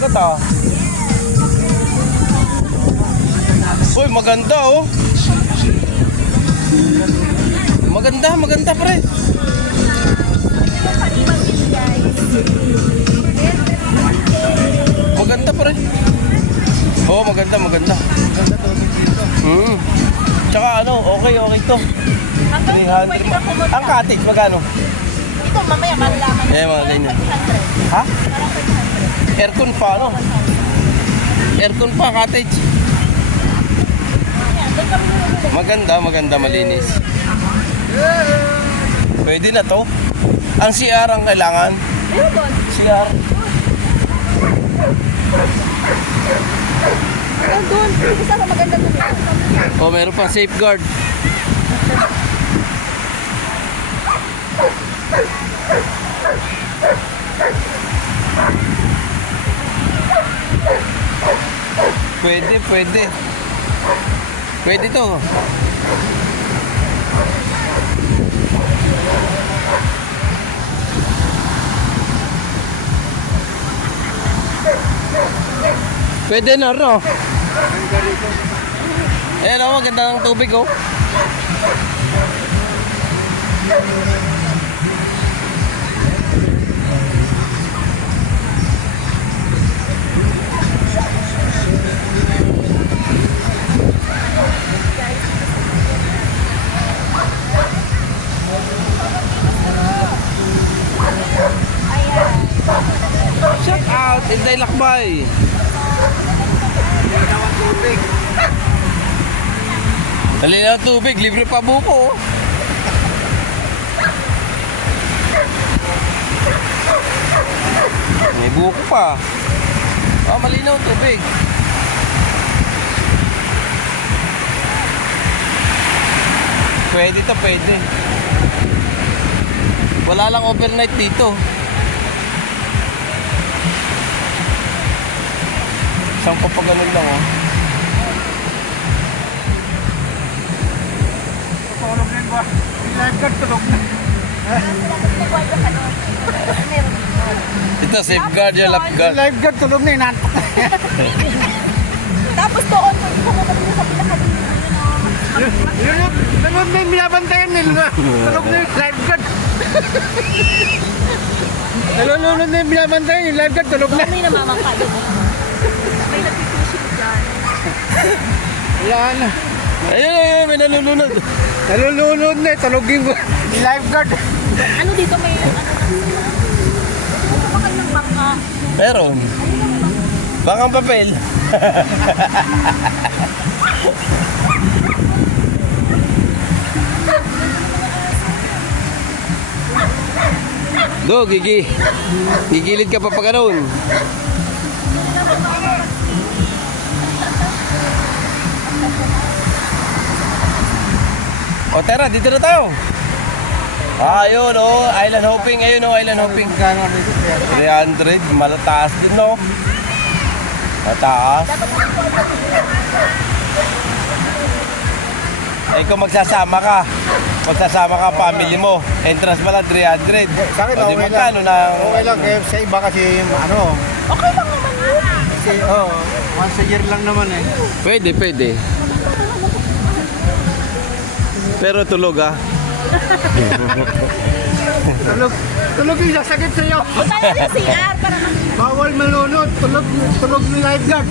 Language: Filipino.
dagat ah. Uy, maganda oh. Maganda pre. Maganda pre. Oo, maganda. Tsaka ano, okay to. 300. Ang cottage, magkano? Ito mamaya malalaman. Mga ganyan. Ha? Aircon pa, ano? Aircon pa, cottage. Maganda, malinis. Pwede na to. Ang CR ang kailangan. CR. Doon, isa ka maganda doon. Oh, meron pang safeguard. Pwede. Pwede to. Pwede na ro. Ayan o, maganda ng tubig oh. Shout out, Inday Lakbay. Malinaw tubig, libre pa buko. May buko pa. Malinaw tubig. Pwede to, pwede. Wala lang overnight dito. Isang papaganon lang oh. Tulog na ba? Lifeguard tulog na. Ito safeguard yung lifeguard. Lifeguard tulog na inantok. Tapos doon, pumunta din sa pinakadino. Nanood na yung binabantayan nila. Tulog na yung lifeguard. Nalulunod na yung binabantayan yung lifeguard tulog na. May namamangka doon. May nagpipishing dyan. Yan. Ayun, may nalulunod. Nalulunod na tulogin ko. Yung lifeguard. Ano dito may bakal ng bangka. Meron. Bakang papel. Do, gigilid ka pa ganoon. O tara, dito na tayo. Ayun oh, island hopping. Ayun oh, island hopping. Gano'n dito? 300, malataas din no. Mataas. Eh kung magsasama ka family mo, entrance pala 300. Sa akin, O, di okay magkano lang. na? Okay lang. Kaya sa iba kasi, ano, Okay lang naman yun. kasi, once a year lang naman eh. Pwede. Pero tulog ah. Tulog yung sasakit sa'yo. Tayo yung CR para Bawal malunod. Tulog ni lifeguard.